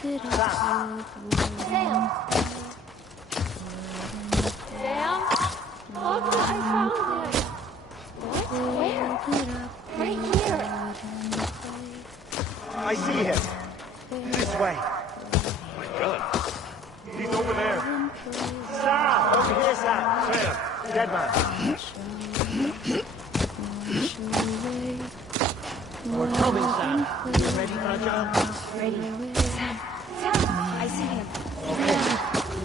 Sam! Sam? Look, I found it! What? Where? Right here! I see him! This way! My gun. He's over there! Sam! Over here, Sam! Sam! Dead man! We're coming, Sam! You ready for a job? Ready. Sam! Sam! I see him. Okay.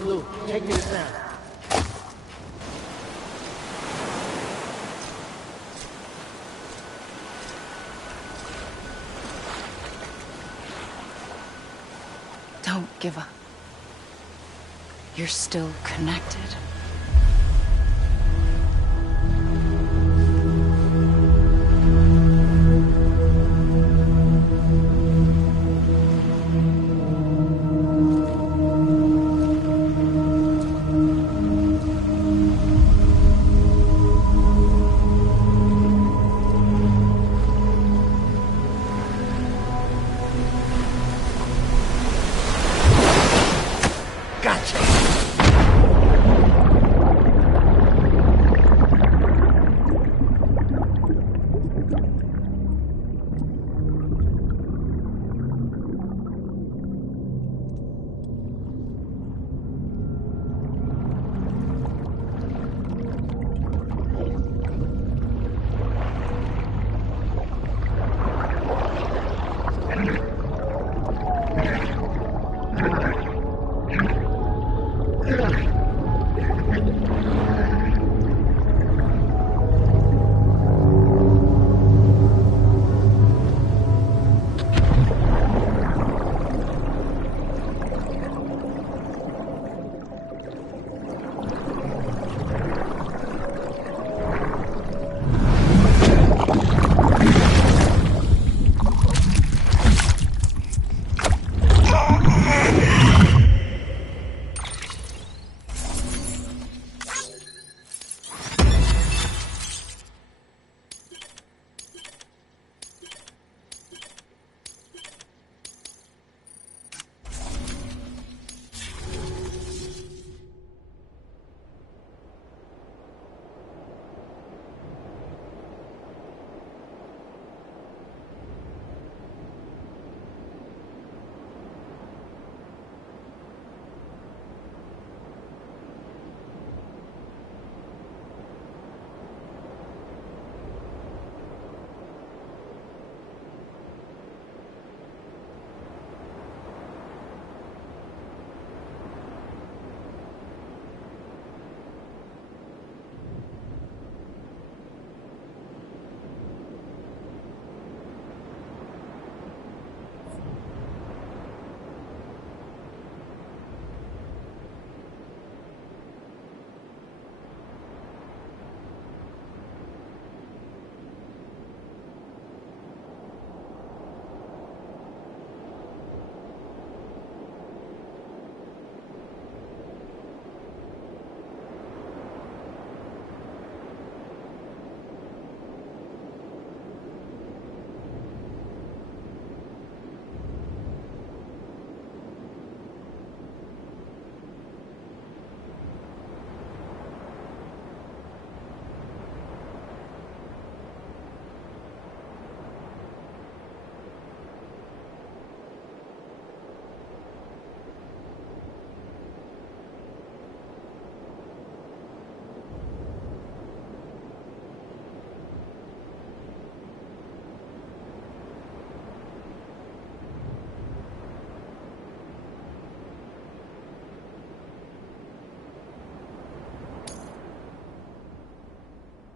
Lou, take me to Sam. Don't give up. You're still connected.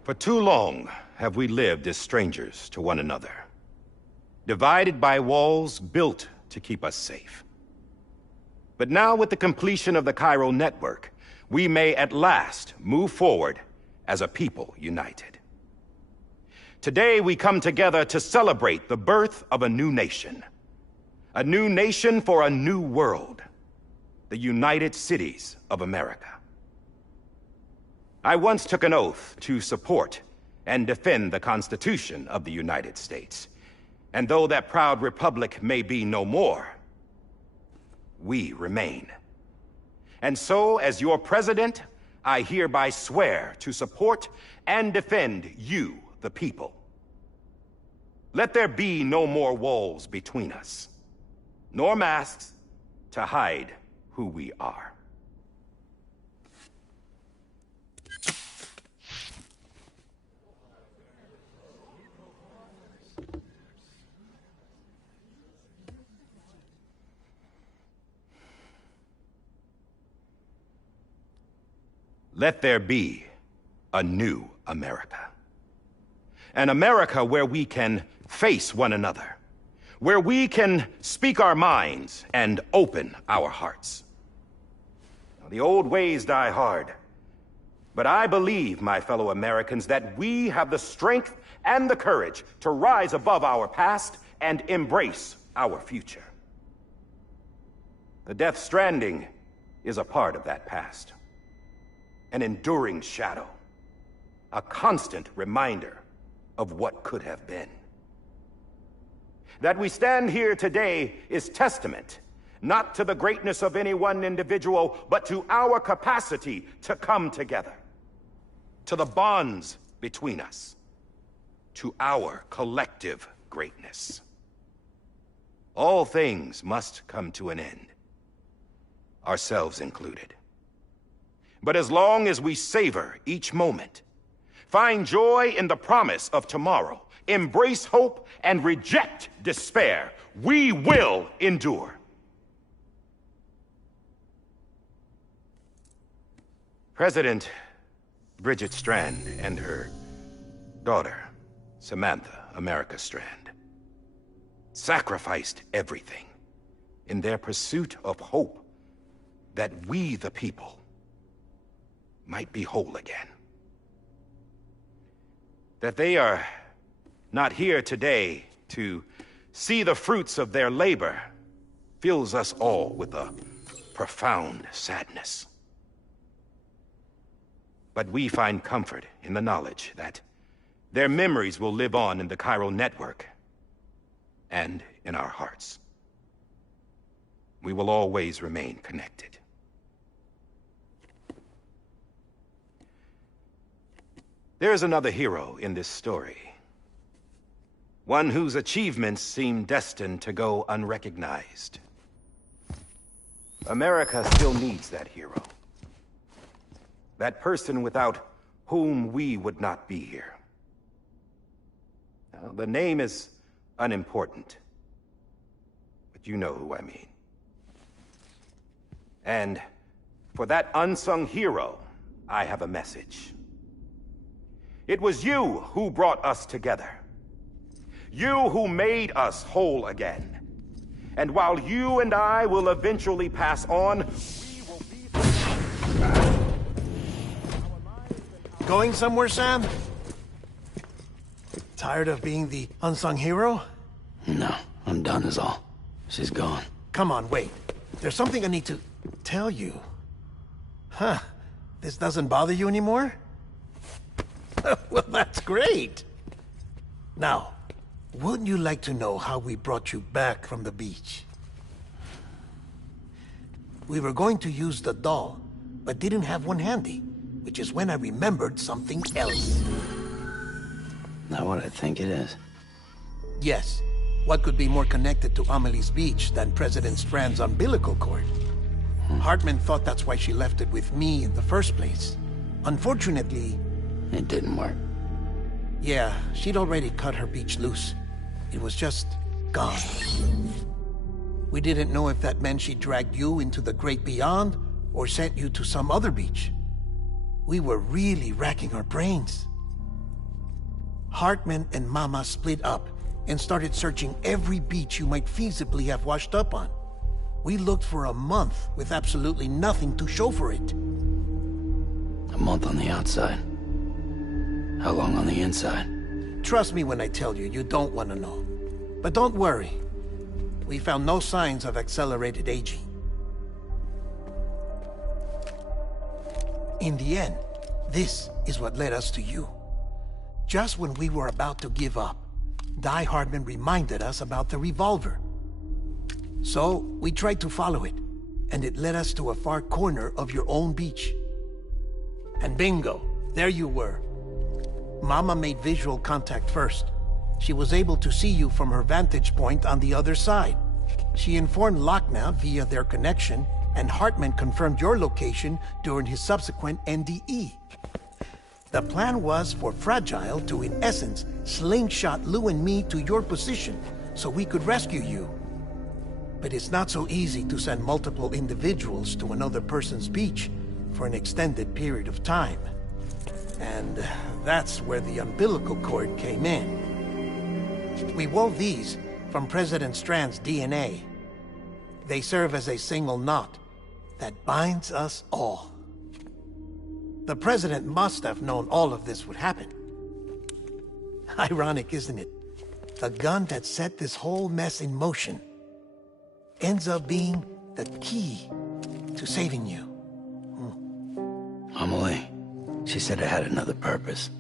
For too long have we lived as strangers to one another, divided by walls built to keep us safe. But now, with the completion of the chiral network, we may at last move forward as a people united. Today we come together to celebrate the birth of a new nation. A new nation for a new world. The United Cities of America. I once took an oath to support and defend the Constitution of the United States. And though that proud republic may be no more, we remain. And so, as your president, I hereby swear to support and defend you, the people. Let there be no more walls between us, nor masks to hide who we are. Let there be a new America. An America where we can face one another, where we can speak our minds and open our hearts. Now, the old ways die hard, but I believe, my fellow Americans, that we have the strength and the courage to rise above our past and embrace our future. The Death Stranding is a part of that past. An enduring shadow, a constant reminder of what could have been. That we stand here today is testament, not to the greatness of any one individual, but to our capacity to come together, to the bonds between us, to our collective greatness. All things must come to an end, ourselves included. But as long as we savor each moment, find joy in the promise of tomorrow, embrace hope, and reject despair, we will endure. President Bridget Strand and her daughter, Samantha America Strand, sacrificed everything in their pursuit of hope that we, the people, might be whole again. That they are not here today to see the fruits of their labor fills us all with a profound sadness. But we find comfort in the knowledge that their memories will live on in the chiral network and in our hearts. We will always remain connected. There is another hero in this story. One whose achievements seem destined to go unrecognized. America still needs that hero. That person without whom we would not be here. Now, the name is unimportant, but you know who I mean. And for that unsung hero, I have a message. It was you who brought us together. You who made us whole again. And while you and I will eventually pass on, we will be... Going somewhere, Sam? Tired of being the unsung hero? No, I'm done is all. She's gone. Come on, wait. There's something I need to tell you. Huh. This doesn't bother you anymore? Well, that's great. Now, wouldn't you like to know how we brought you back from the beach? We were going to use the doll, but didn't have one handy, which is when I remembered something else. Not what I think it is. Yes. What could be more connected to Amelie's beach than President Strand's umbilical cord? Hartman thought that's why she left it with me in the first place. Unfortunately... It didn't work. Yeah, she'd already cut her beach loose. It was just gone. We didn't know if that meant she dragged you into the great beyond, or sent you to some other beach. We were really racking our brains. Hartman and Mama split up and started searching every beach you might feasibly have washed up on. We looked for a month with absolutely nothing to show for it. A month on the outside. How long on the inside? Trust me when I tell you, you don't want to know. But don't worry. We found no signs of accelerated aging. In the end, this is what led us to you. Just when we were about to give up, Die Hartman reminded us about the revolver. So, we tried to follow it, and it led us to a far corner of your own beach. And bingo, there you were. Mama made visual contact first. She was able to see you from her vantage point on the other side. She informed Lochna via their connection, and Hartman confirmed your location during his subsequent NDE. The plan was for Fragile to, in essence, slingshot Lou and me to your position so we could rescue you. But it's not so easy to send multiple individuals to another person's beach for an extended period of time. And that's where the umbilical cord came in. We wove these from President Strand's DNA. They serve as a single knot that binds us all. The President must have known all of this would happen. Ironic, isn't it? The gun that set this whole mess in motion ends up being the key to saving you. Amelie, she said it had another purpose.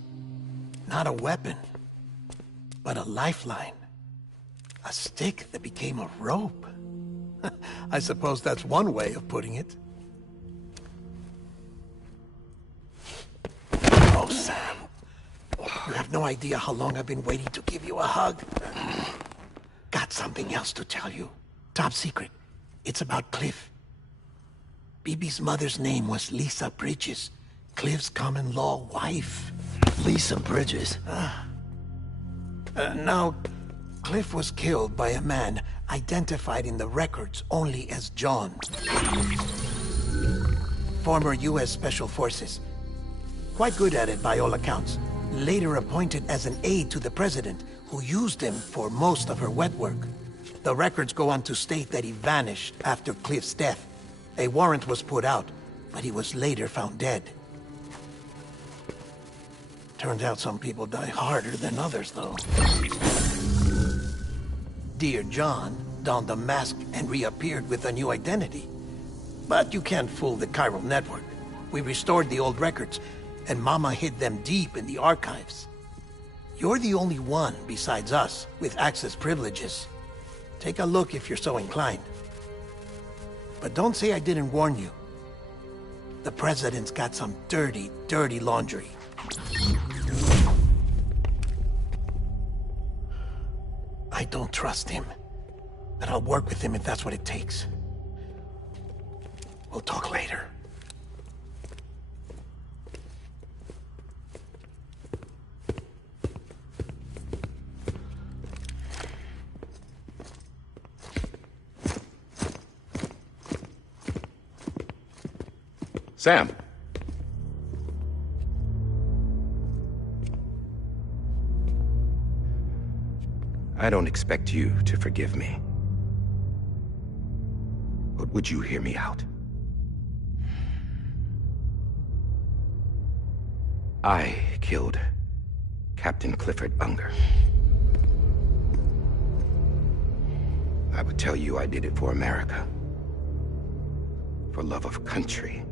Not a weapon, but a lifeline. A stick that became a rope. I suppose that's one way of putting it. Oh, Sam. You have no idea how long I've been waiting to give you a hug. Got something else to tell you. Top secret. It's about Cliff. Bebi's mother's name was Lisa Bridges, Cliff's common-law wife. Lisa Bridges? Now, Cliff was killed by a man identified in the records only as John. Former U.S. Special Forces. Quite good at it by all accounts. Later appointed as an aide to the president, who used him for most of her wet work. The records go on to state that he vanished after Cliff's death. A warrant was put out, but he was later found dead. Turns out some people die harder than others, though. Dear John donned a mask and reappeared with a new identity. But you can't fool the chiral network. We restored the old records, and Mama hid them deep in the archives. You're the only one, besides us, with access privileges. Take a look if you're so inclined. But don't say I didn't warn you. The President's got some dirty, dirty laundry. I don't trust him, but I'll work with him if that's what it takes. We'll talk later. Sam. I don't expect you to forgive me. But would you hear me out? I killed Captain Clifford Unger. I would tell you I did it for America. For love of country.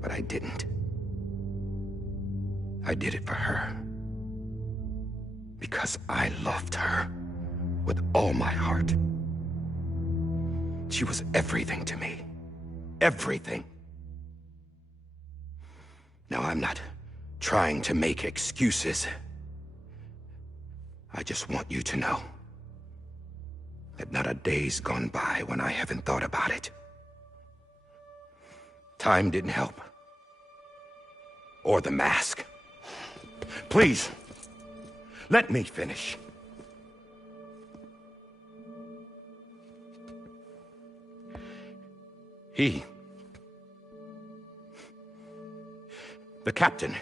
But I didn't. I did it for her. Because I loved her with all my heart. She was everything to me. Everything. Now, I'm not trying to make excuses. I just want you to know that not a day's gone by when I haven't thought about it. Time didn't help. Or the mask. Please, let me finish. He... the captain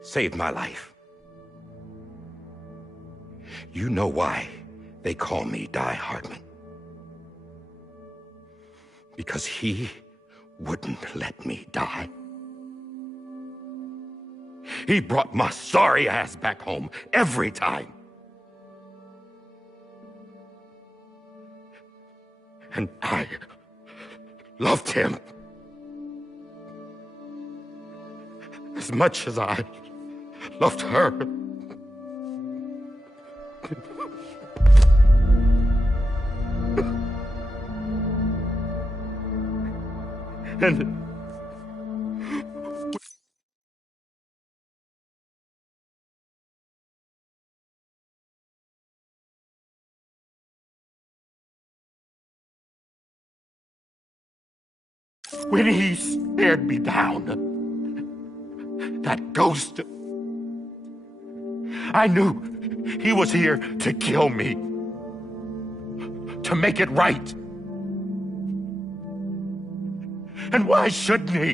saved my life. You know why they call me Die Hardman. Because he wouldn't let me die. He brought my sorry ass back home every time. And I loved him as much as I loved her. And when he stared me down, that ghost, I knew he was here to kill me, to make it right. And why shouldn't he?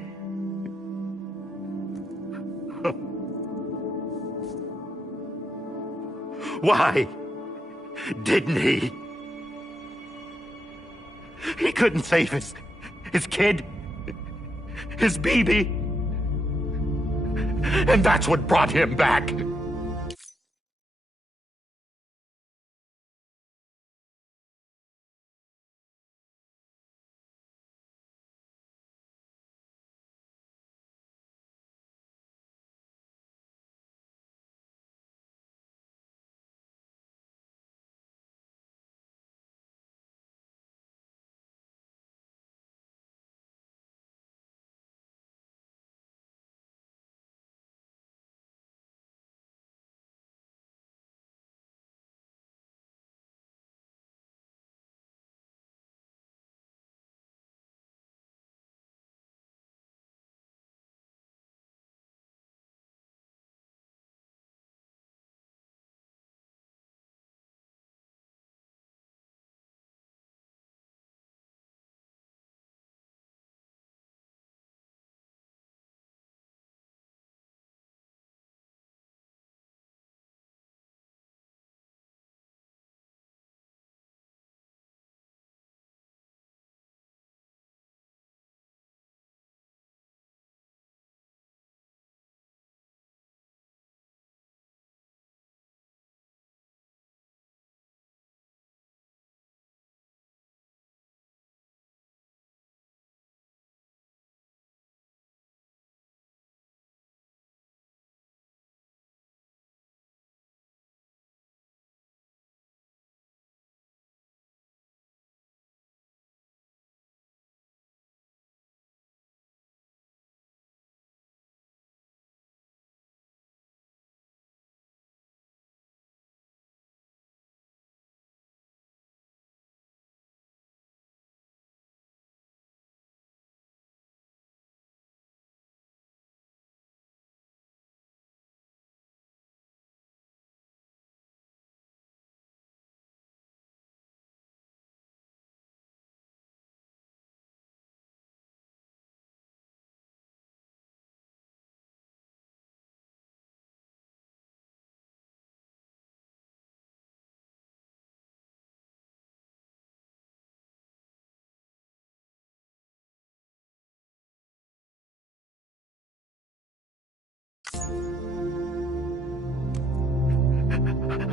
Why didn't he? He couldn't save his kid, his Bebi. And that's what brought him back.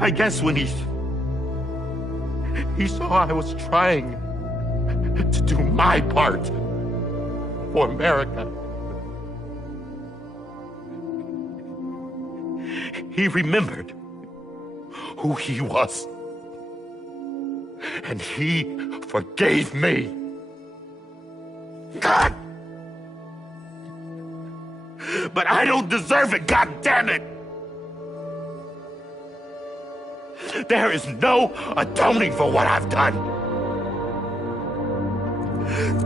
I guess when he saw I was trying to do my part for America, he remembered who he was. And he forgave me. God! But I don't deserve it, God damn it! There is no atoning for what I've done.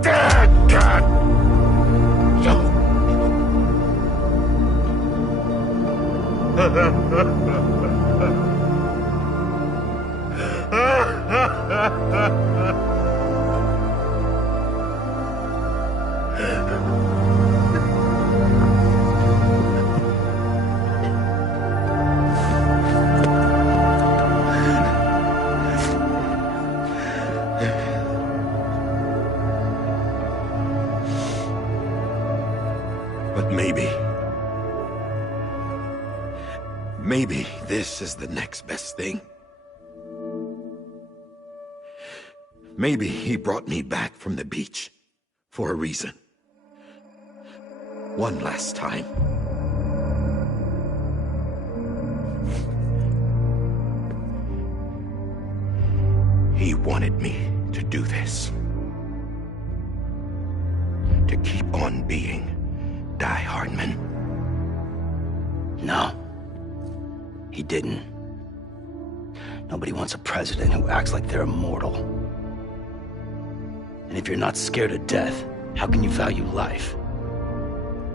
God! But maybe this is the next best thing. Maybe he brought me back from the beach for a reason. One last time. He wanted me to do this. To keep on being Die Hardman. No. He didn't. Nobody wants a president who acts like they're immortal. And if you're not scared of death, how can you value life?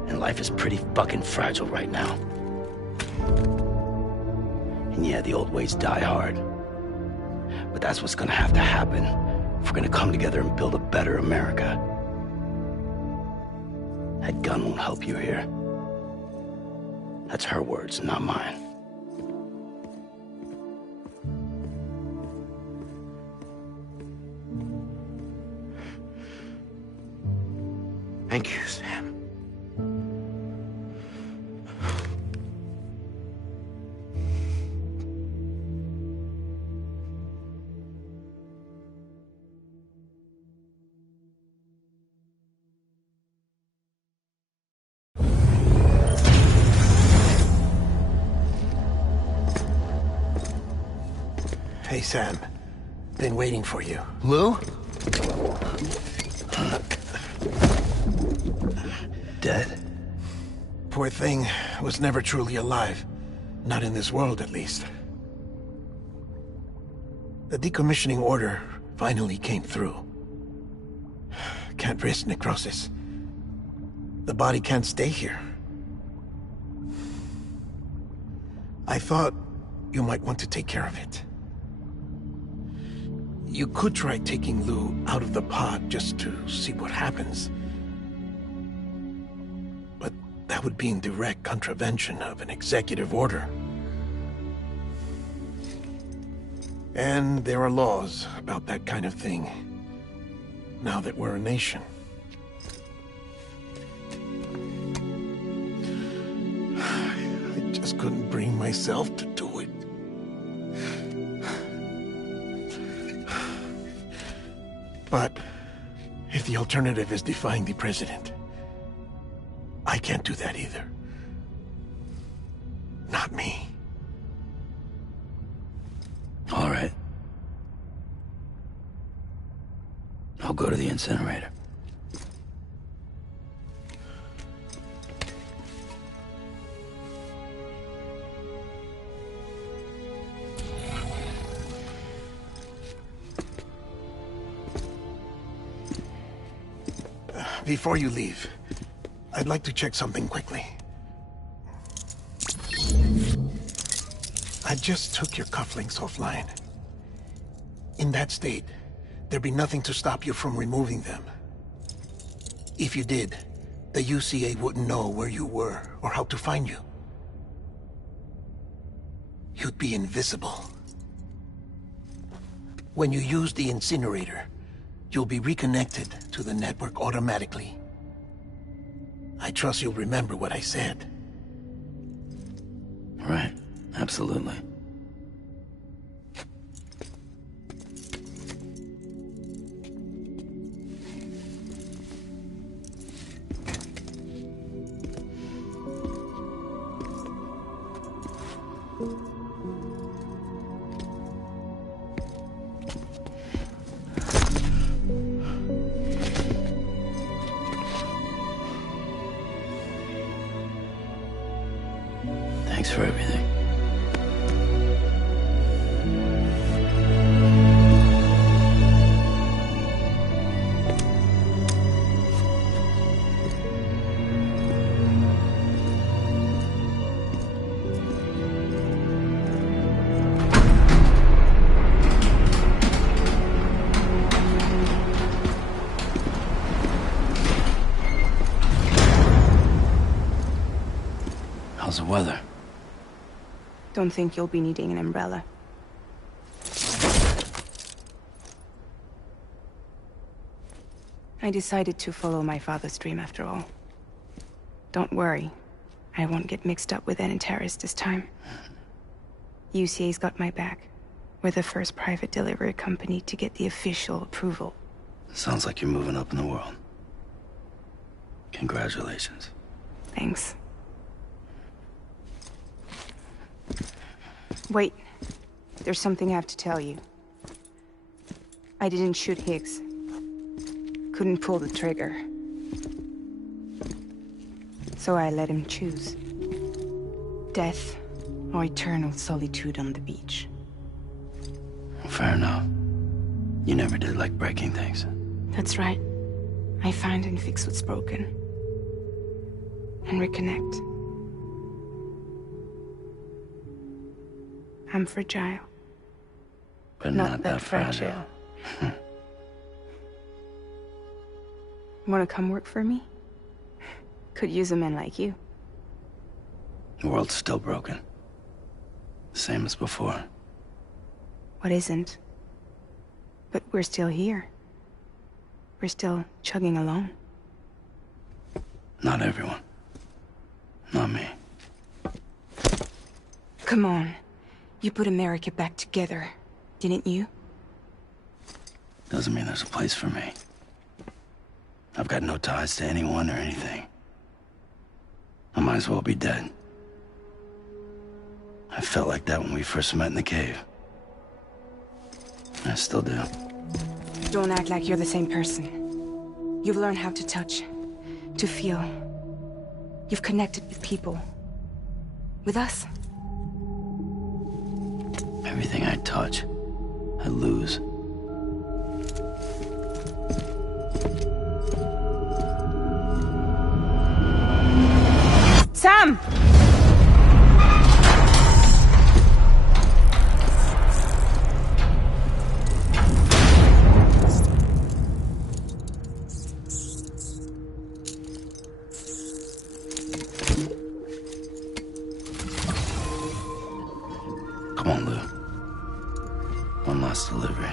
And life is pretty fucking fragile right now. And yeah, the old ways die hard. But that's what's gonna have to happen if we're gonna come together and build a better America. That gun won't help you here. That's her words, not mine. Thank you, Sam. Hey, Sam. Been waiting for you. Lou? Dead? Poor thing was never truly alive. Not in this world, at least. The decommissioning order finally came through. Can't risk necrosis. The body can't stay here. I thought you might want to take care of it. You could try taking Lou out of the pod just to see what happens. But that would be in direct contravention of an executive order. And there are laws about that kind of thing, now that we're a nation. I just couldn't bring myself to do it. But if the alternative is defying the president, I can't do that either. Not me. All right. I'll go to the incinerator. Before you leave, I'd like to check something quickly. I just took your cufflinks offline. In that state, there'd be nothing to stop you from removing them. If you did, the UCA wouldn't know where you were or how to find you. You'd be invisible. When you use the incinerator, you'll be reconnected to the network automatically. I trust you'll remember what I said. Right. Absolutely. Thanks for everything. weather. Don't think you'll be needing an umbrella. I decided to follow my father's dream after all. Don't worry. I won't get mixed up with any terrorists this time. UCA's got my back. We're the first private delivery company to get the official approval. Sounds like you're moving up in the world. Congratulations. Thanks. Wait. There's something I have to tell you. I didn't shoot Higgs. Couldn't pull the trigger. So I let him choose. Death or eternal solitude on the beach. Fair enough. You never did like breaking things. That's right. I find and fix what's broken. And reconnect. I'm fragile. But not that fragile. Wanna come work for me? Could use a man like you. The world's still broken. Same as before. What isn't? But we're still here. We're still chugging along. Not everyone. Not me. Come on. You put America back together, didn't you? Doesn't mean there's a place for me. I've got no ties to anyone or anything. I might as well be dead. I felt like that when we first met in the cave. I still do. Don't act like you're the same person. You've learned how to touch, to feel. You've connected with people. With us. Everything I touch, I lose. Sam! Come on, Lou. One last delivery.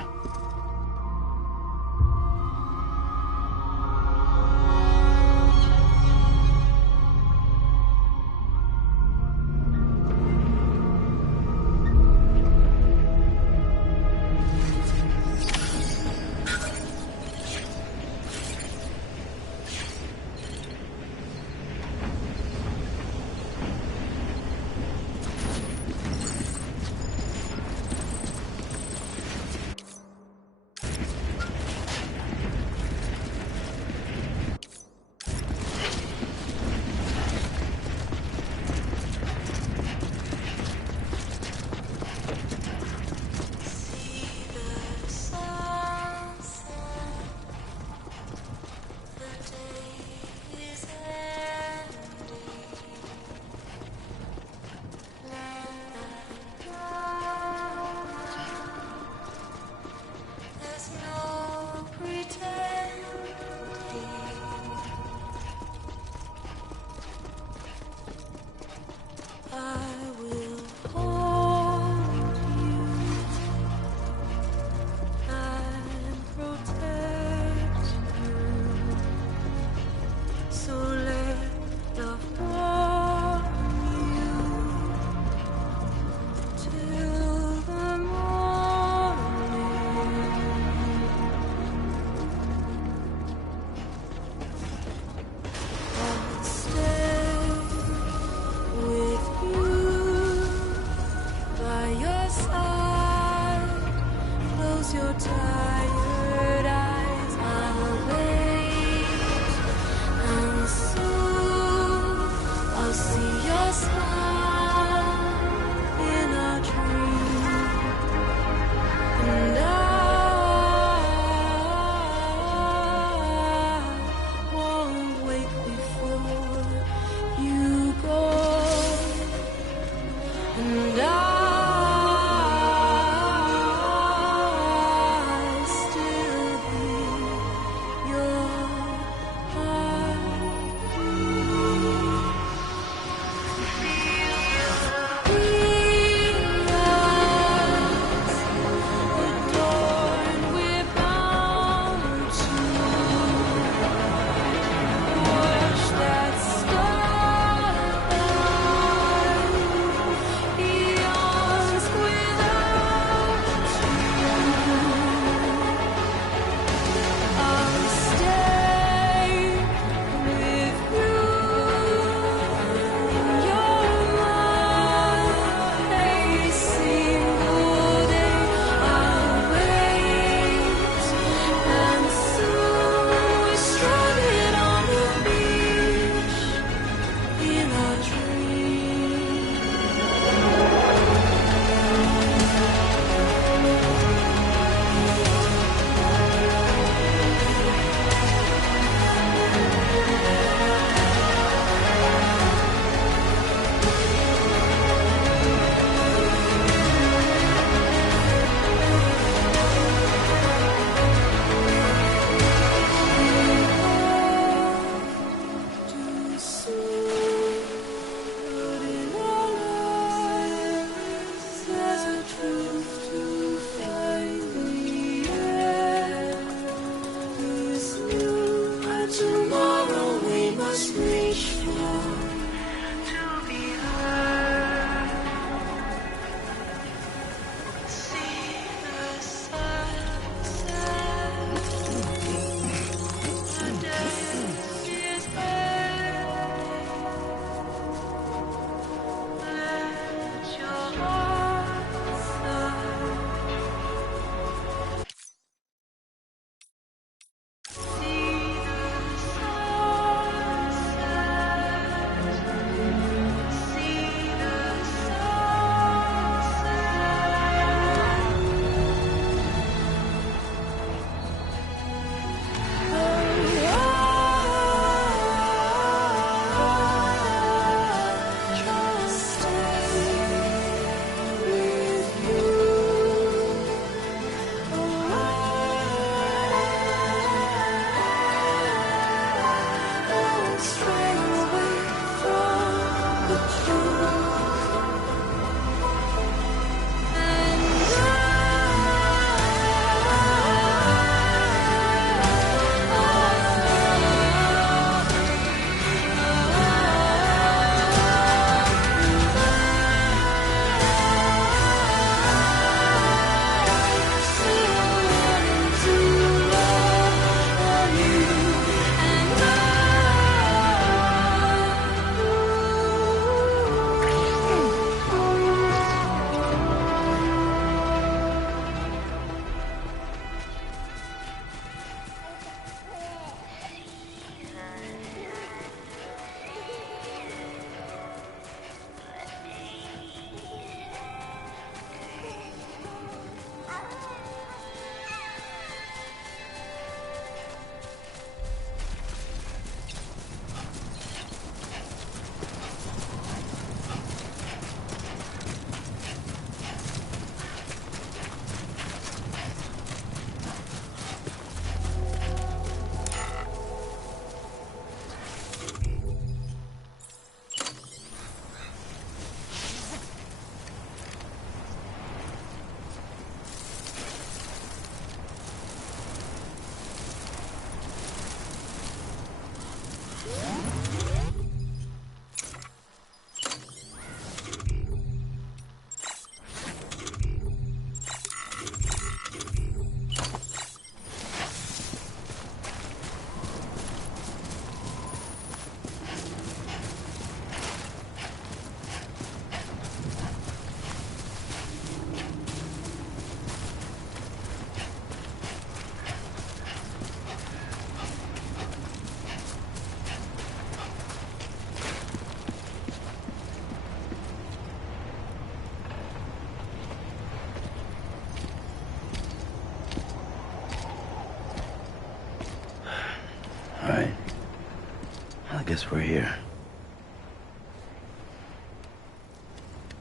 guess we're here.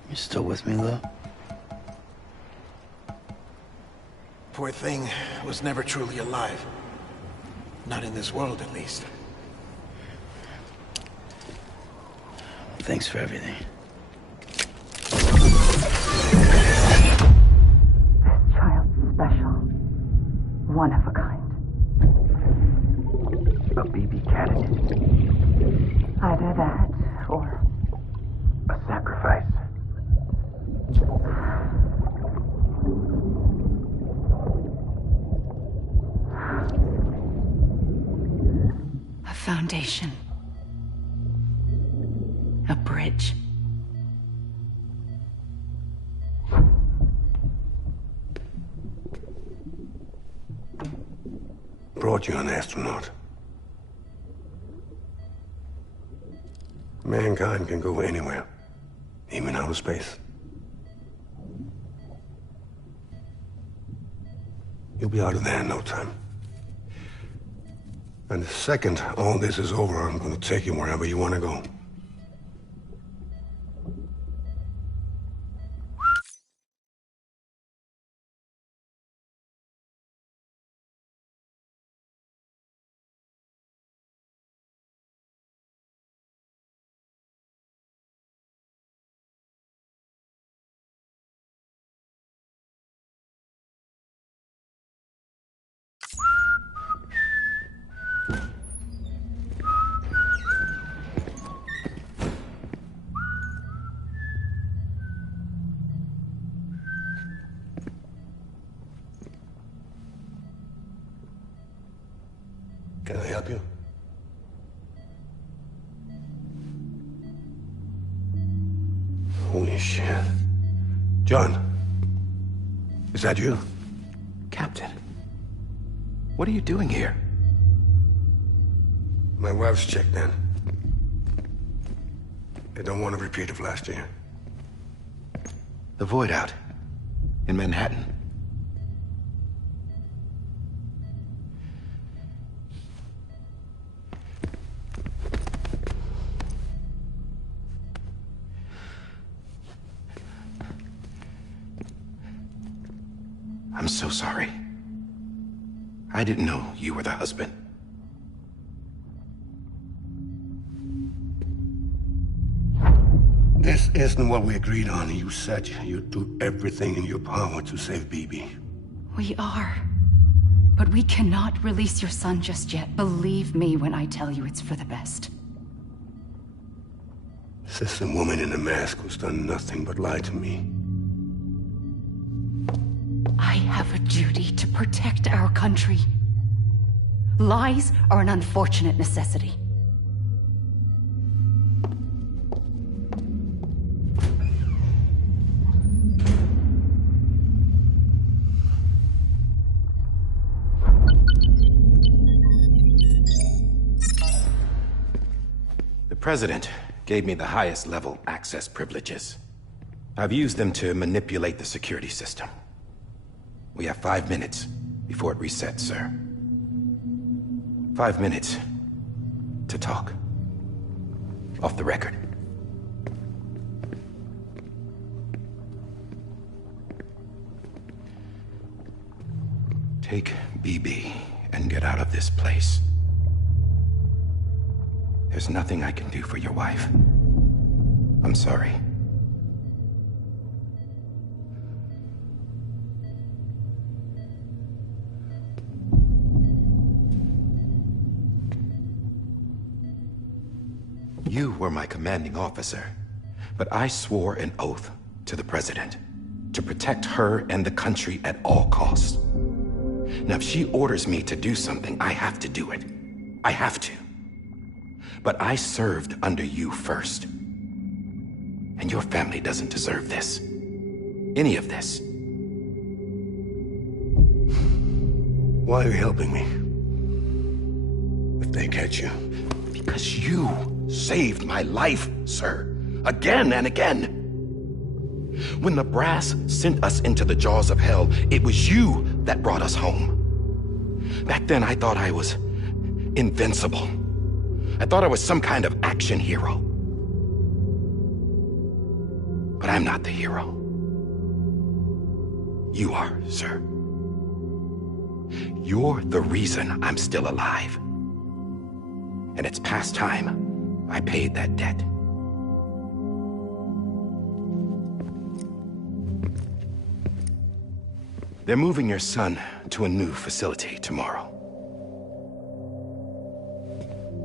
You still with me, though? Poor thing was never truly alive. Not in this world, at least. Thanks for everything. Child special. One of a kind. A Bebi candidate. Either that, or A sacrifice. a foundation. A bridge. Brought you an astronaut. Mankind can go anywhere, even outer space. You'll be out of there in no time. And the second all this is over, I'm gonna take you wherever you wanna go. Can I help you? Holy shit. John, is that you? Captain, what are you doing here? My wife's checked in. They don't want a repeat of last year. The Void Out in Manhattan. I'm so sorry. I didn't know you were the husband. This isn't what we agreed on. You said you'd do everything in your power to save Bebi. We are. But we cannot release your son just yet. Believe me when I tell you it's for the best. This is a woman in a mask who's done nothing but lie to me. I have a duty to protect our country. Lies are an unfortunate necessity. The President gave me the highest level access privileges. I've used them to manipulate the security system. We have 5 minutes before it resets, sir. 5 minutes to talk. Off the record. Take Bebi and get out of this place. There's nothing I can do for your wife. I'm sorry. You were my commanding officer, but I swore an oath to the President to protect her and the country at all costs. Now, if she orders me to do something, I have to do it. I have to. But I served under you first. And your family doesn't deserve this. Any of this. Why are you helping me? If they catch you. Because you saved my life, sir. Again and again. When the brass sent us into the jaws of hell, it was you that brought us home. Back then, I thought I was invincible. I thought I was some kind of action hero. But I'm not the hero. You are, sir. You're the reason I'm still alive. And it's past time I paid that debt. They're moving your son to a new facility tomorrow.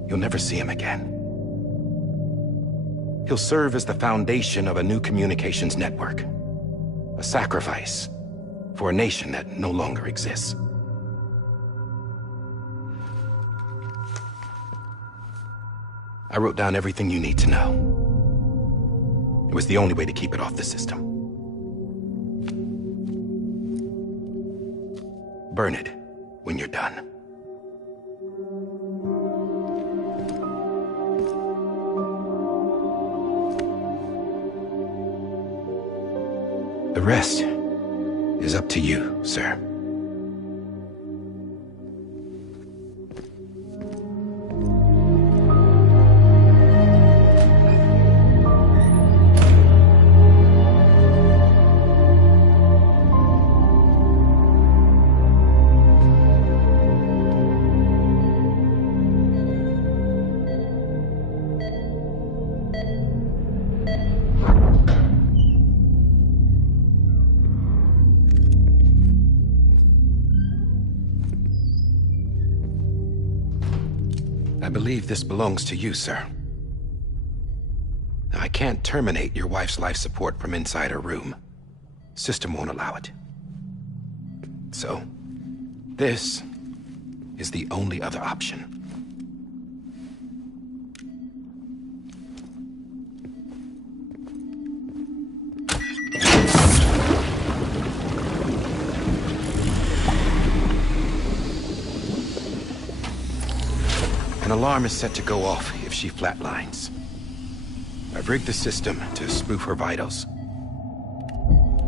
You'll never see him again. He'll serve as the foundation of a new communications network. A sacrifice for a nation that no longer exists. I wrote down everything you need to know. It was the only way to keep it off the system. Burn it when you're done. The rest is up to you, sir. I believe this belongs to you, sir. Now, I can't terminate your wife's life support from inside her room. System won't allow it. So, this is the only other option. An alarm is set to go off if she flatlines. I've rigged the system to spoof her vitals.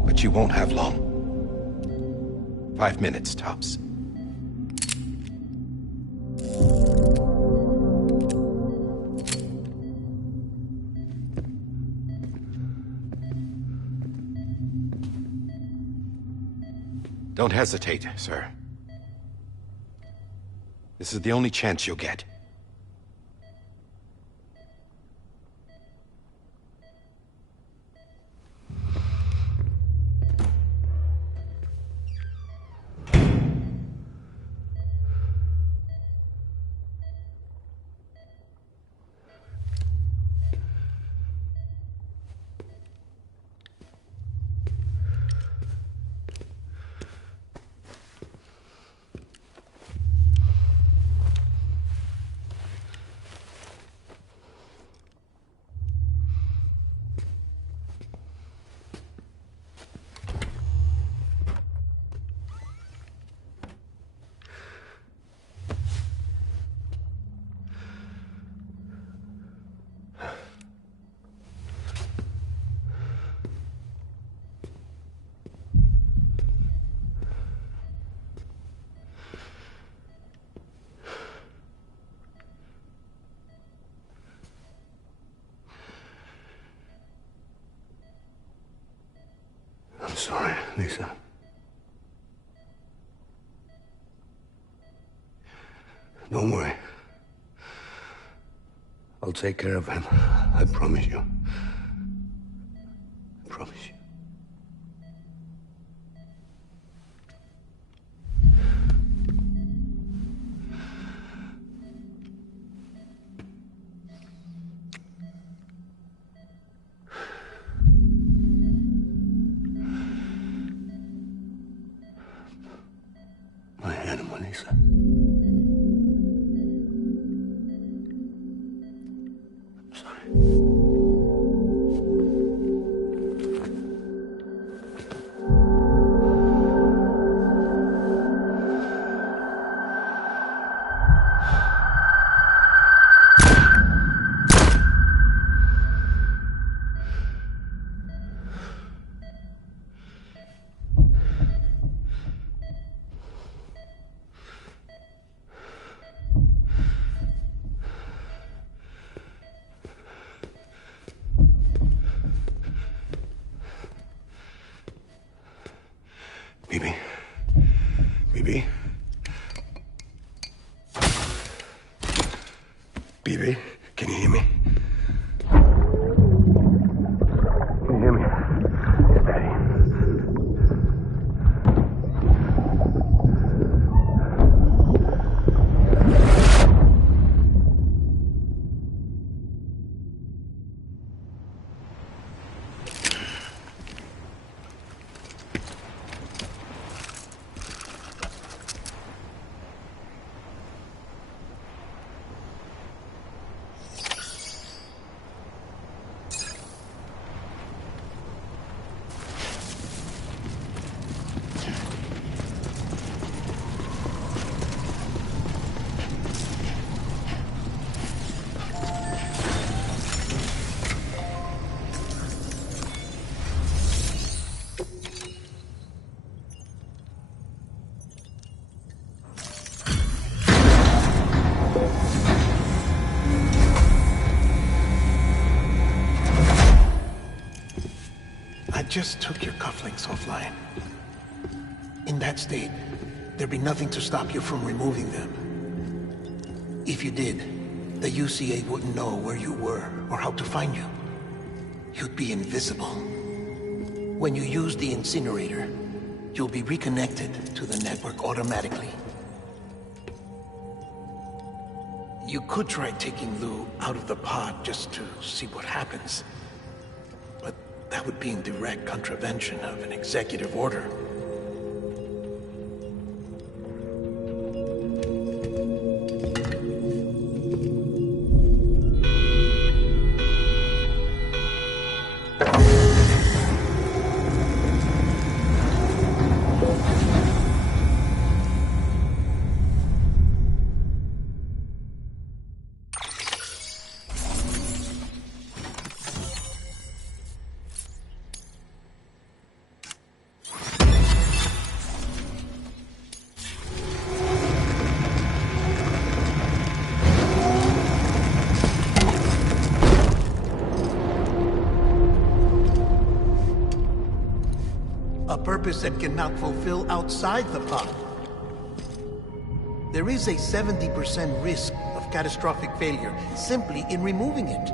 But you won't have long. 5 minutes, tops. Don't hesitate, sir. This is the only chance you'll get. I'm sorry, Lisa. Don't worry. I'll take care of him. I promise you. I promise you. My animal, Lisa. I'm sorry. Bebi, can you hear me? Can you hear me? It's Daddy. I just took your cufflinks offline. In that state, there'd be nothing to stop you from removing them. If you did, the UCA wouldn't know where you were or how to find you. You'd be invisible. When you use the incinerator, you'll be reconnected to the network automatically. You could try taking Lou out of the pod just to see what happens. But that would be in direct contravention of an executive order. A purpose that cannot fulfill outside the pod. There is a 70% risk of catastrophic failure simply in removing it.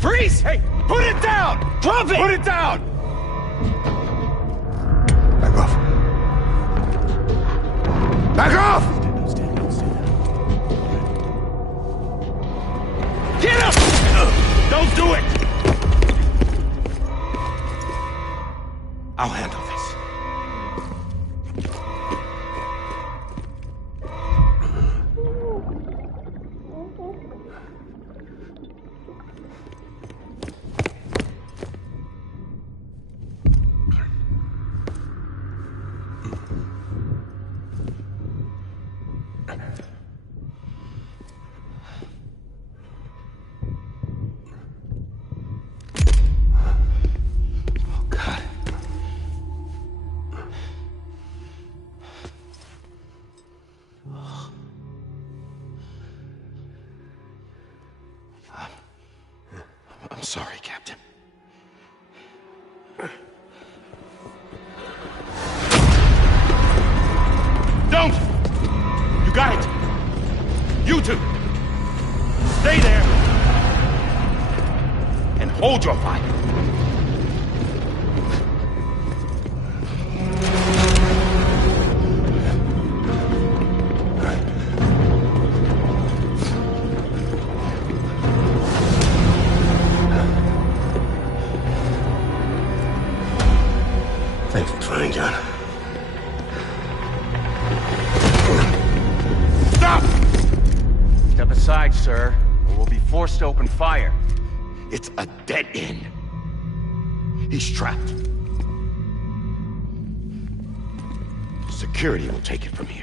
Freeze! Hey, put it down! Drop it! Put it down! Back off. Back off! sorry, Captain. Don't! You got it! You two! Stay there! And hold your fire! Thanks for trying, John. Stop! Step aside, sir, or we'll be forced to open fire. It's a dead end. He's trapped. Security will take it from here.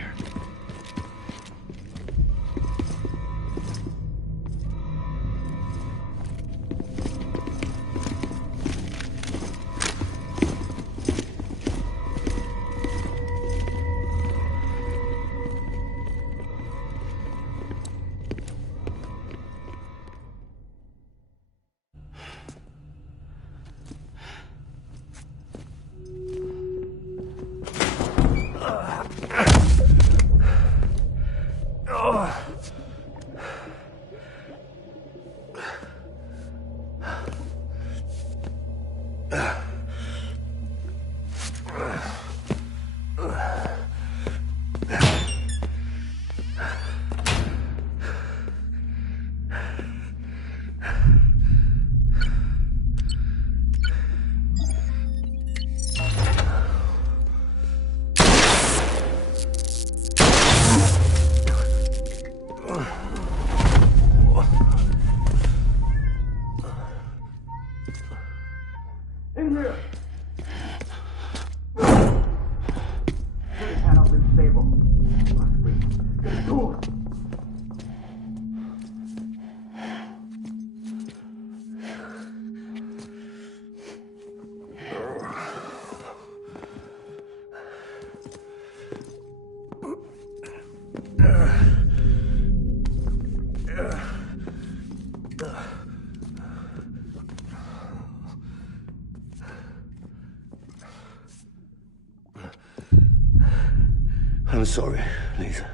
I'm sorry, Lisa.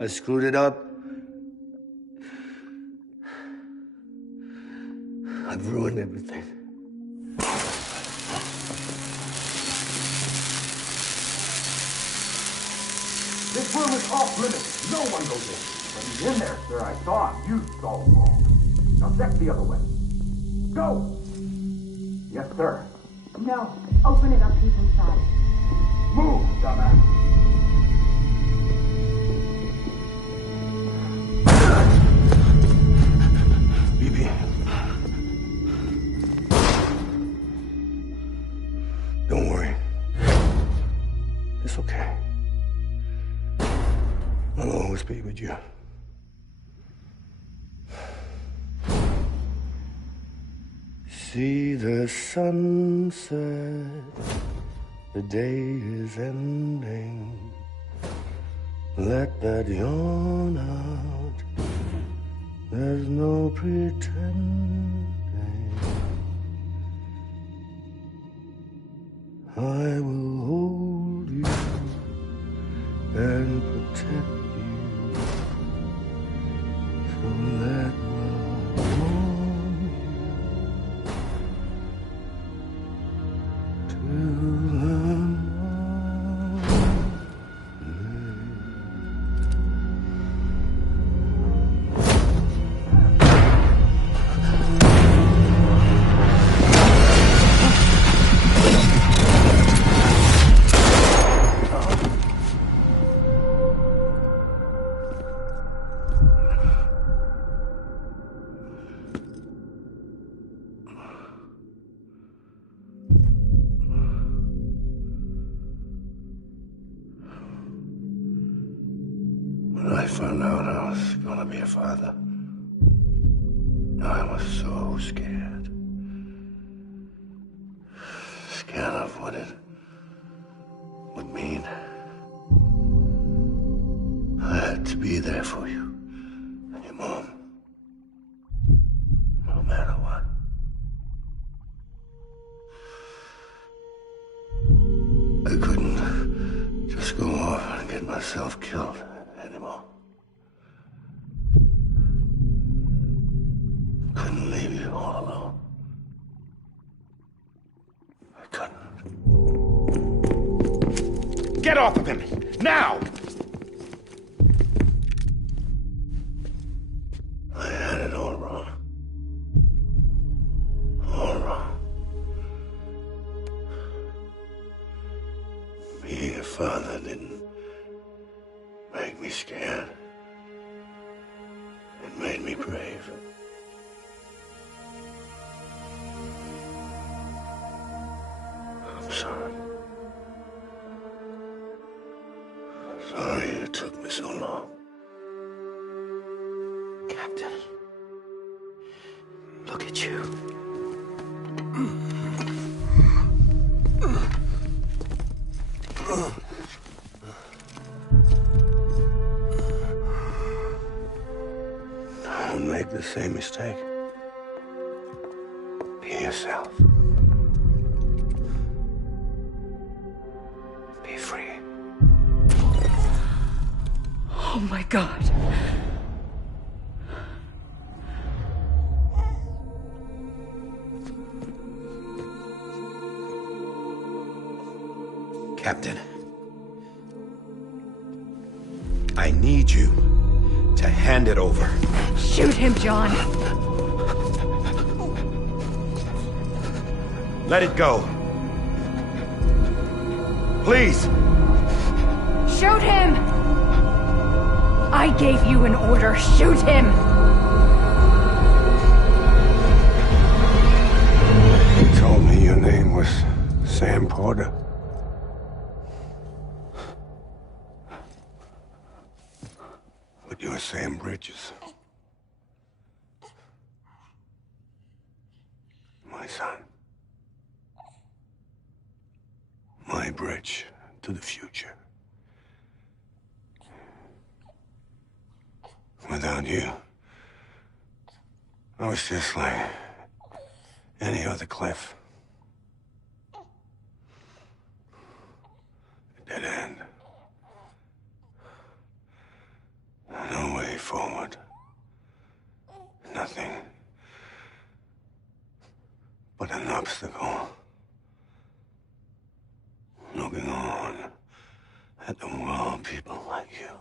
I screwed it up. I've ruined everything. This room is off limits. No one goes in. But he's in there, sir. I saw him. You saw him wrong. Now check the other way. Go! Yes, sir. No. Open it up. He's inside. Move, dumbass. Bebi. Don't worry. It's okay. I'll always be with you. See the sunset. The day is ending. Let that yawn out. There's no pretending. I will hold you and protect you. So let love warm you to love. When I found out I was gonna be a father, I was so scared. Scared of what it would mean. I had to be there for you and your mom. myself killed anymore. Couldn't leave you all alone. I couldn't. Get off of him! Now! I had it all wrong. All wrong. Being a father didn't make me scared. It made me brave. I'm sorry. Sorry it took me so long. Captain, look at you. Don't make the same mistake. Be yourself. Be free. Oh my God. Captain, I need you to hand it over. Shoot him, John. Let it go. Please. Shoot him! I gave you an order. Shoot him! You told me your name was Sam Porter. But you're Sam Bridges. My son. My bridge to the future. Without you, I was just like any other Cliff. A dead end. No way forward. Nothing but an obstacle. Looking on at the world people like you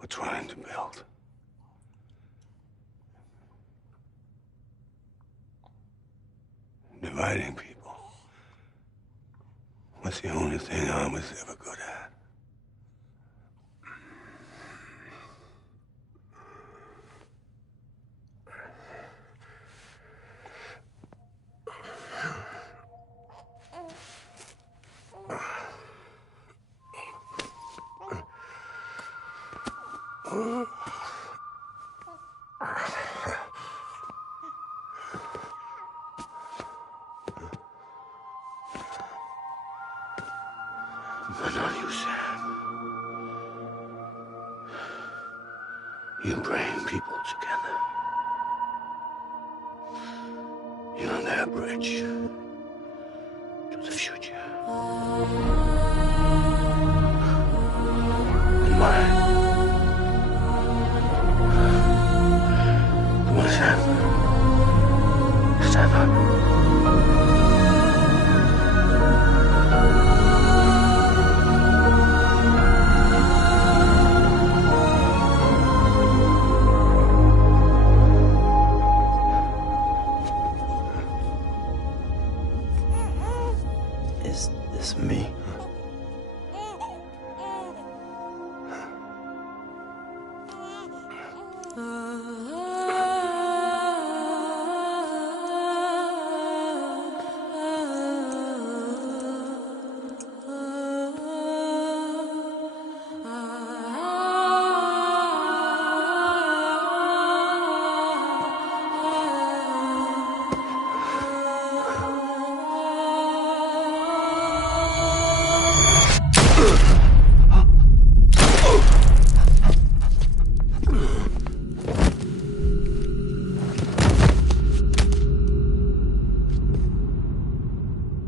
were trying to build. Dividing people was the only thing I was ever good at. But not you, Sam. You bring people together. You're their bridge to the future. And mine. Come on, Sam. Stand up. Is this me?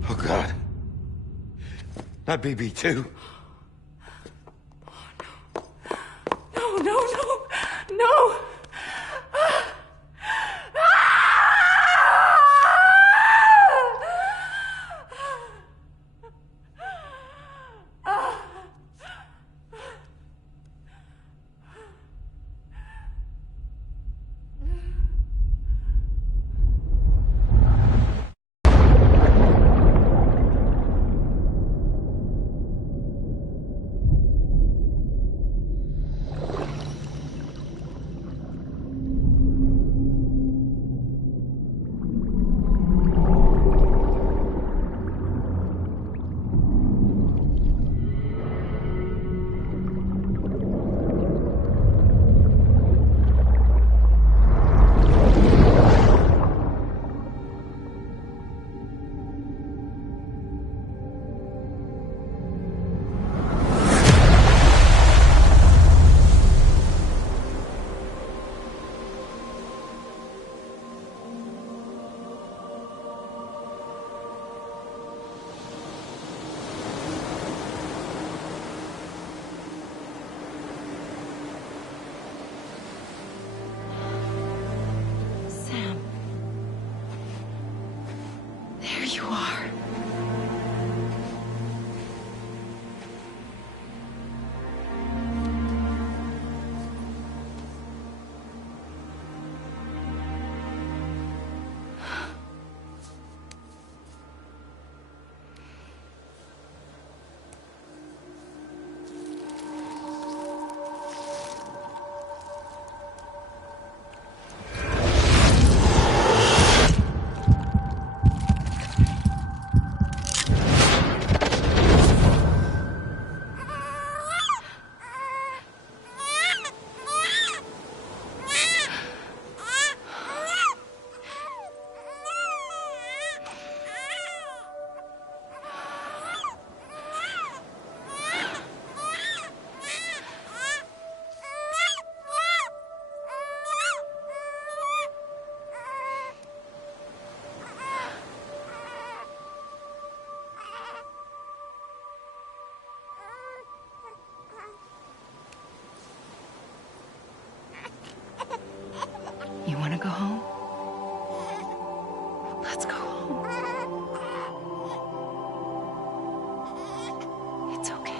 Oh, God. Not Bebi, too. you are. You want to go home? Let's go home. It's okay.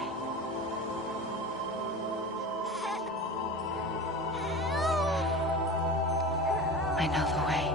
I know the way.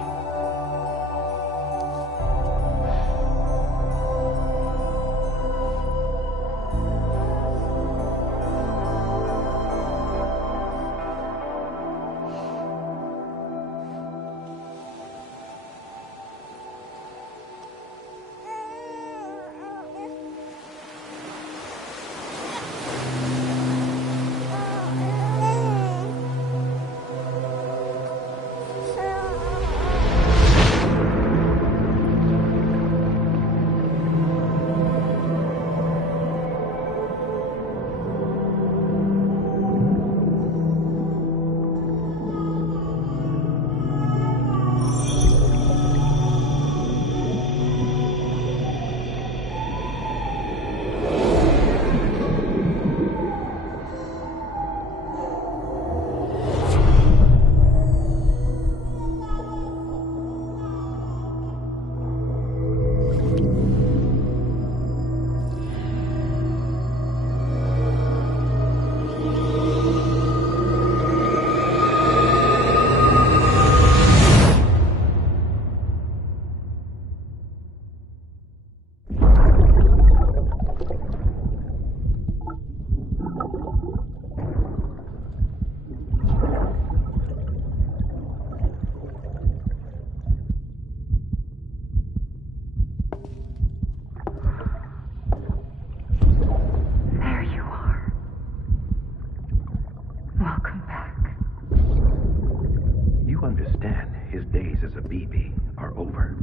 Bebi are over,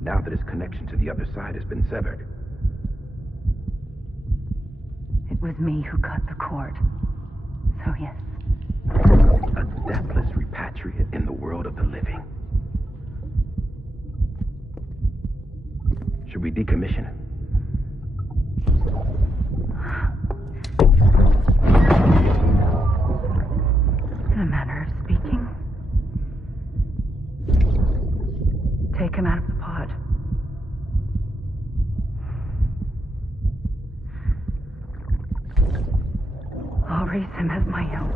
now that his connection to the other side has been severed. It was me who cut the cord. So yes. A deathless repatriate in the world of the living. Should we decommission him? In a manner of speaking. Take him out of the pod. I'll raise him as my own.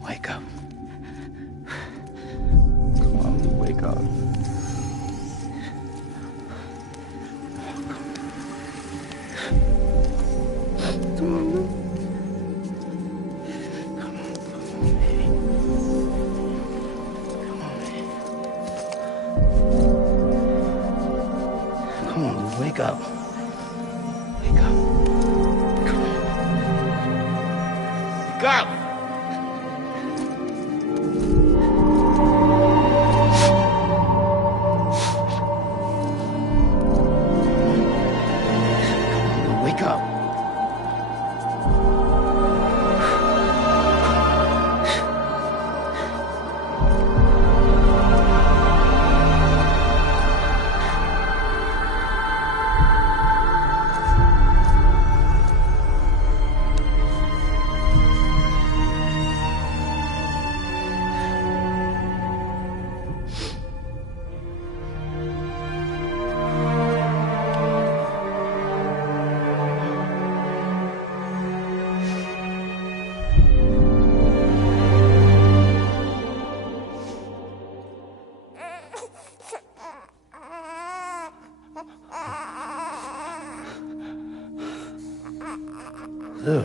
Wake up. Wake up. Come on. Wake up! Ew.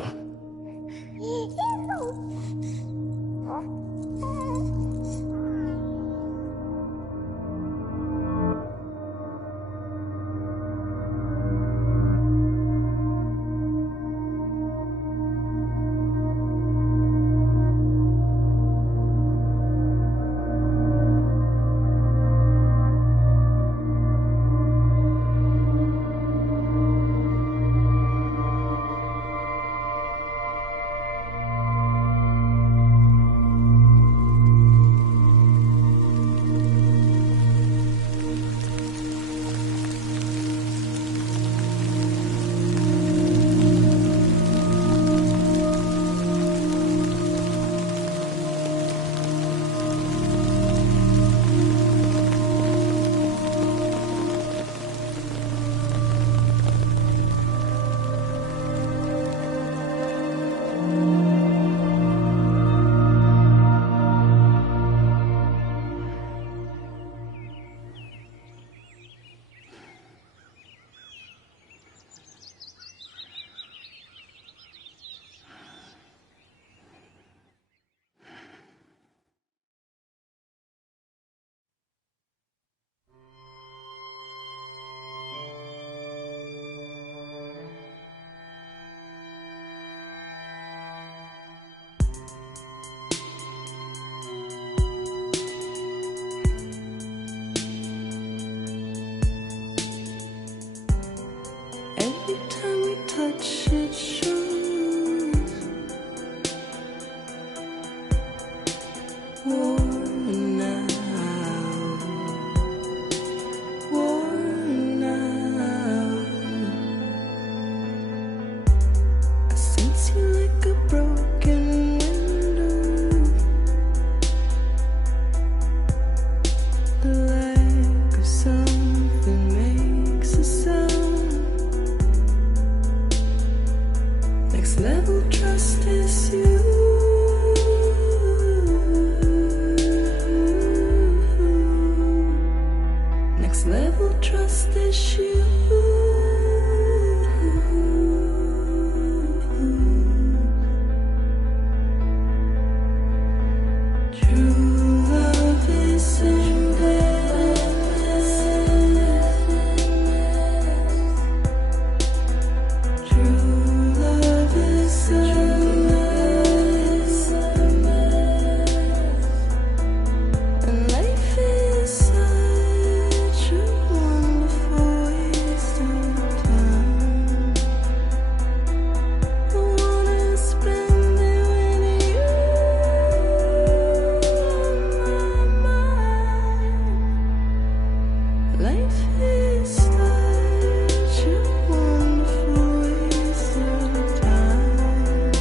Every time we touch it shows worn out, worn out. I sense you like a broken window, the lack of something makes a sound. Next level trust is you. Next level trust is you. True love is endless. True love is endless. And life is such a wonderful waste of time. I wanna spend it with you on my mind. Life is such a wonderful waste of time.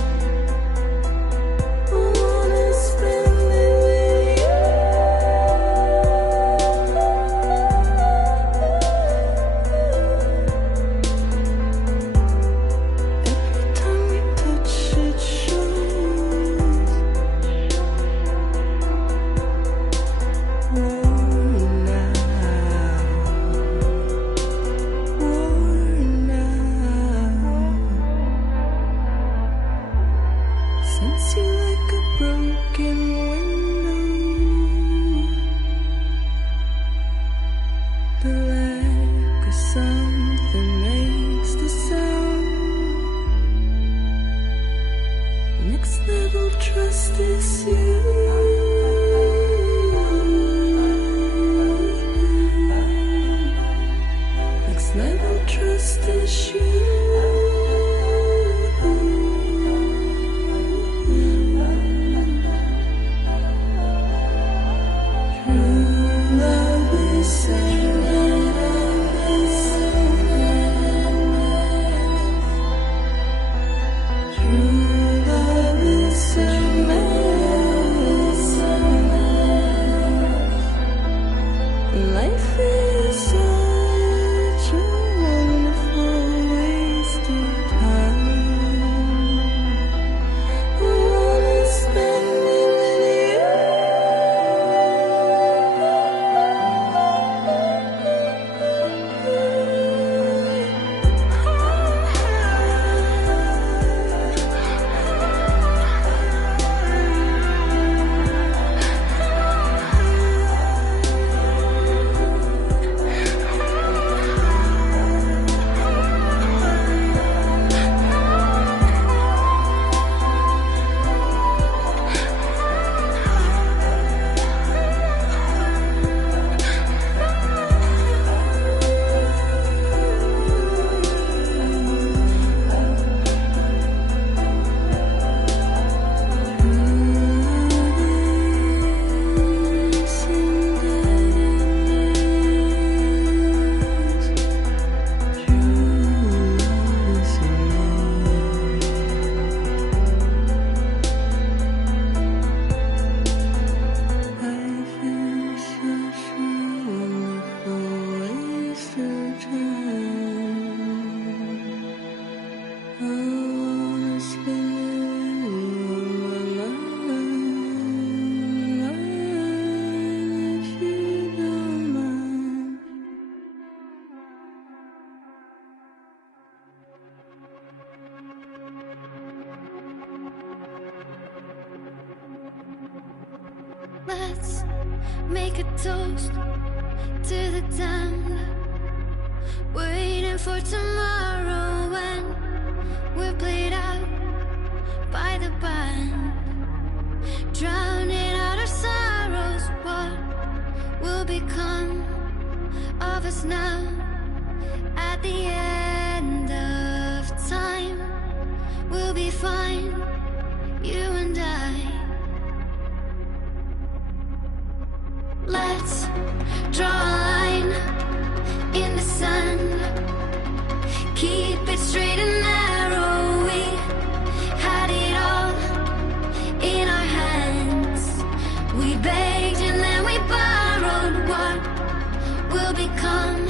I wanna spend it with you. Every time we touch it shows worn out, worn out. Sense you like a broken window, the lack of something makes the sound. Next level trust is you. Next level trust is you. True love is endless. True love is endless. Life is such a wonderful waste Let's make a toast to the damned, waiting for tomorrow when we're played out by the band, drowning out our sorrows. What will become of us now at the end of time? We'll be fine, you and I. Let's draw a line in the sand, keep it straight and narrow. We had it all in our hands. We begged and then we borrowed. What will become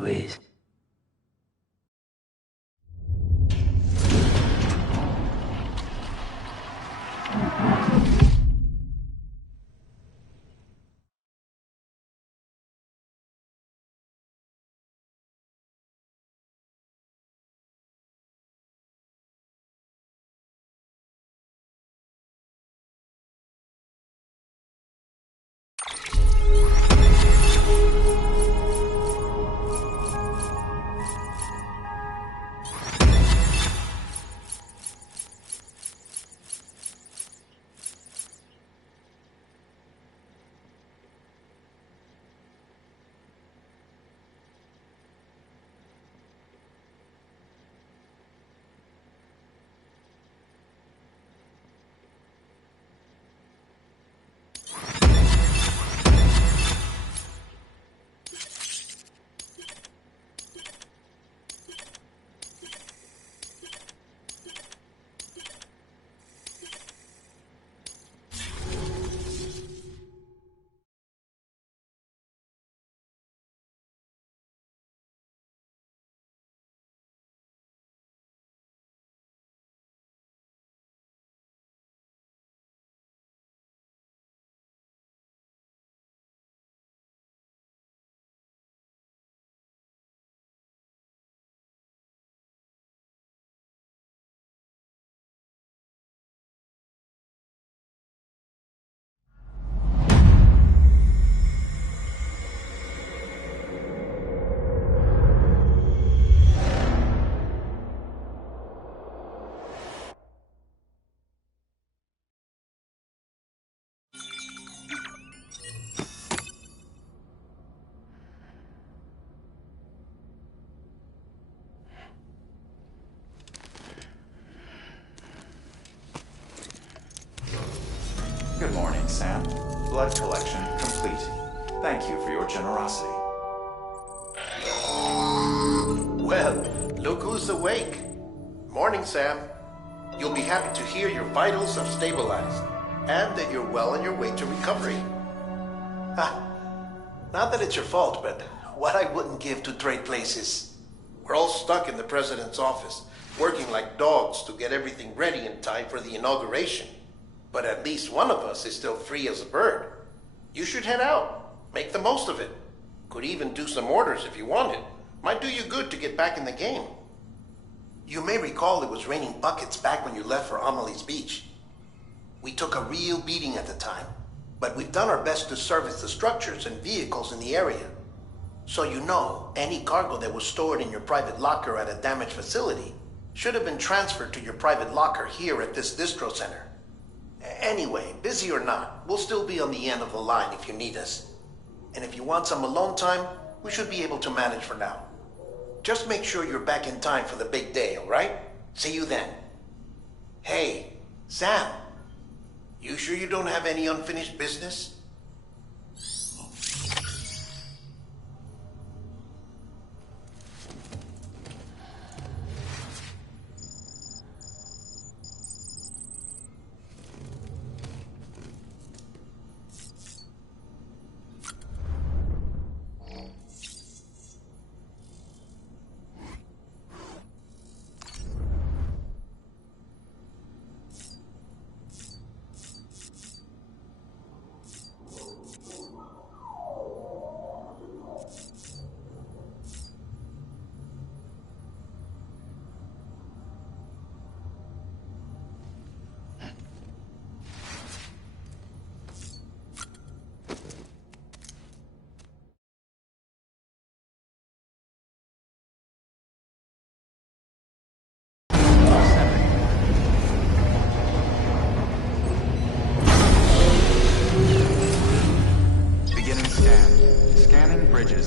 Louise. Good morning, Sam. Blood collection complete. Thank you for your generosity. Well, look who's awake. Morning, Sam. You'll be happy to hear your vitals have stabilized, and that you're well on your way to recovery. Not that it's your fault, but what I wouldn't give to trade places. We're all stuck in the president's office, working like dogs to get everything ready in time for the inauguration. But at least one of us is still free as a bird. You should head out. Make the most of it. Could even do some orders if you wanted. Might do you good to get back in the game. You may recall it was raining buckets back when you left for Amelie's Beach. We took a real beating at the time, but we've done our best to service the structures and vehicles in the area. So you know, any cargo that was stored in your private locker at a damaged facility should have been transferred to your private locker here at this distro center. Anyway, busy or not, we'll still be on the end of the line if you need us. And if you want some alone time, we should be able to manage for now. Just make sure you're back in time for the big day, all right? See you then. Hey, Sam, you sure you don't have any unfinished business?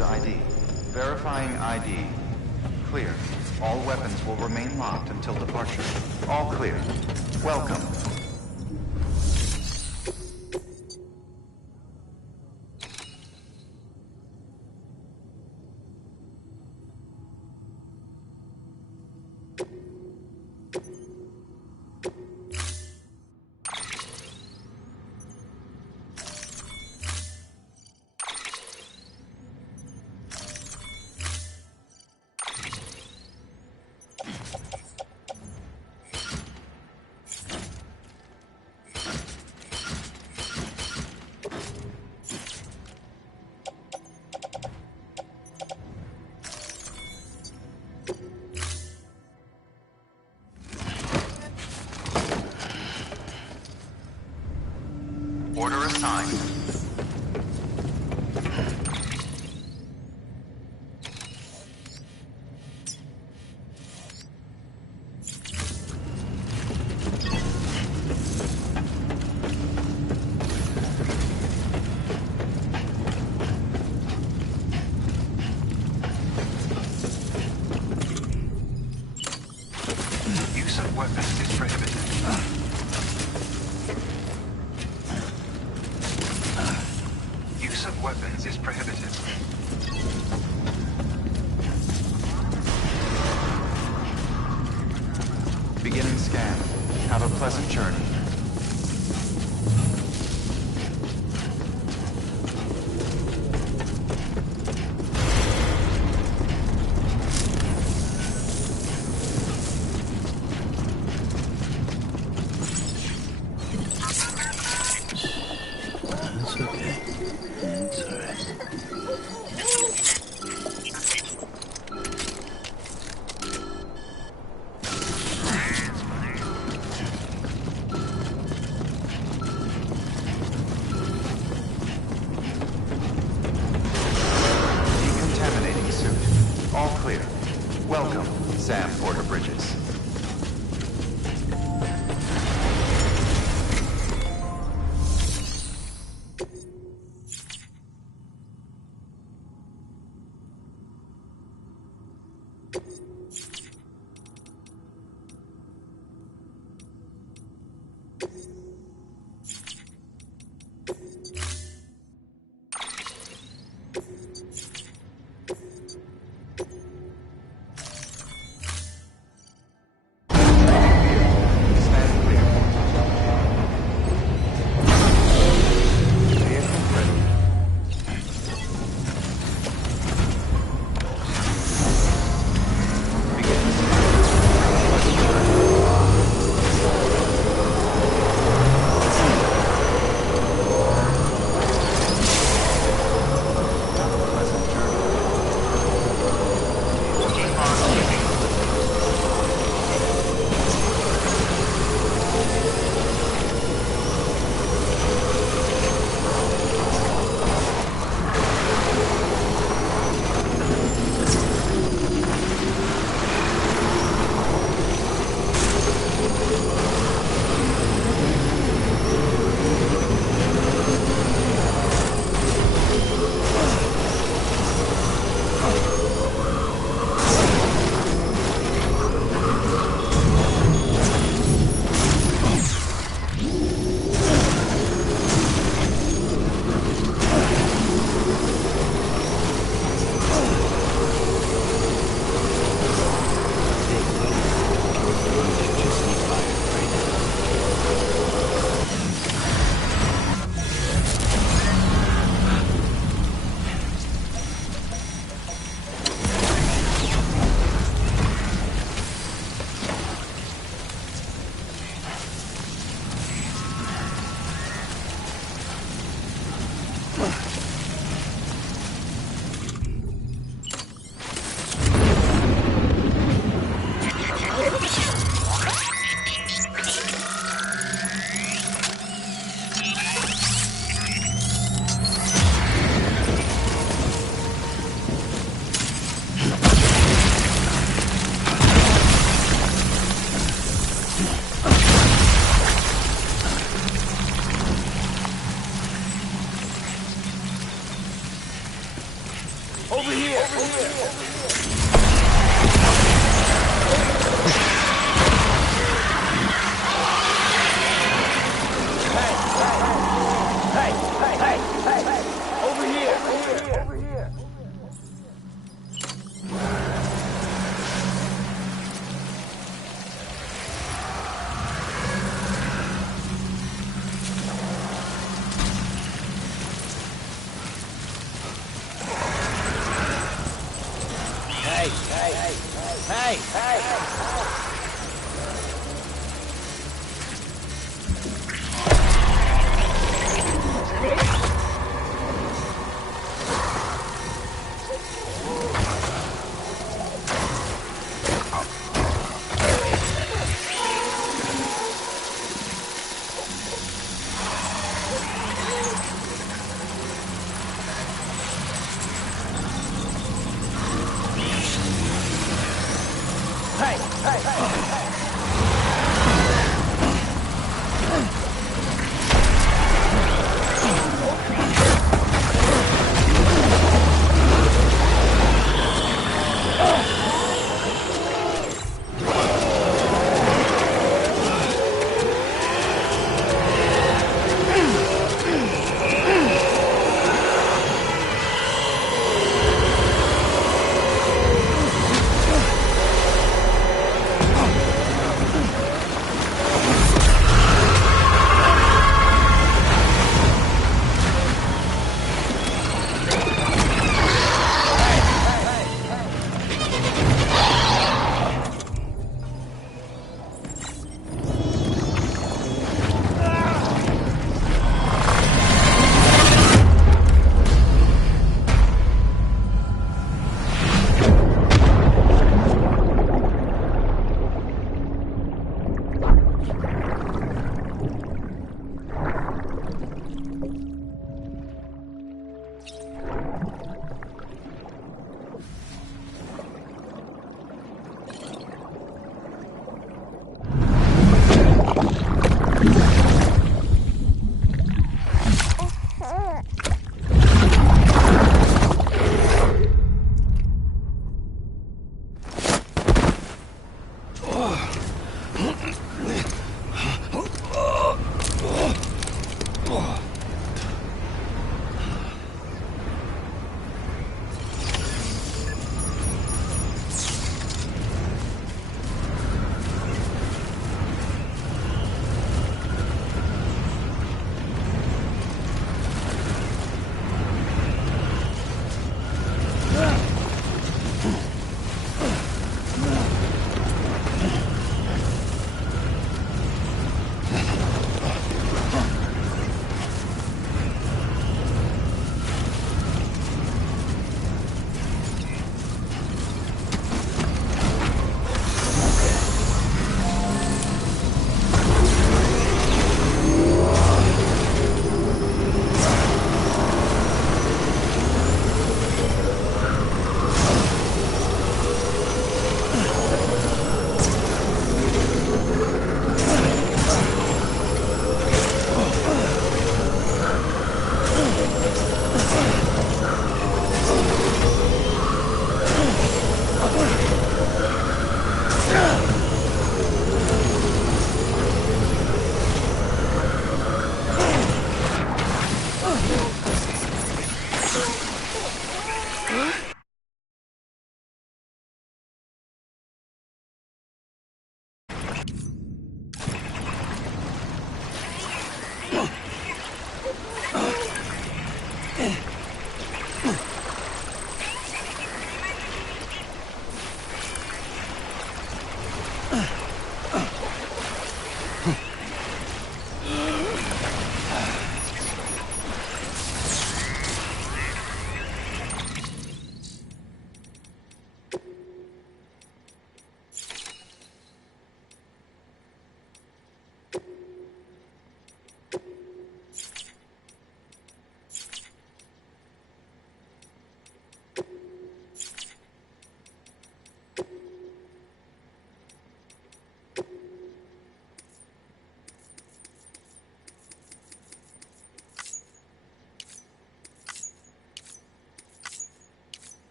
ID. Verifying ID. Clear. All weapons will remain locked until departure. All clear. Welcome. Sam Porter Bridges. Hey!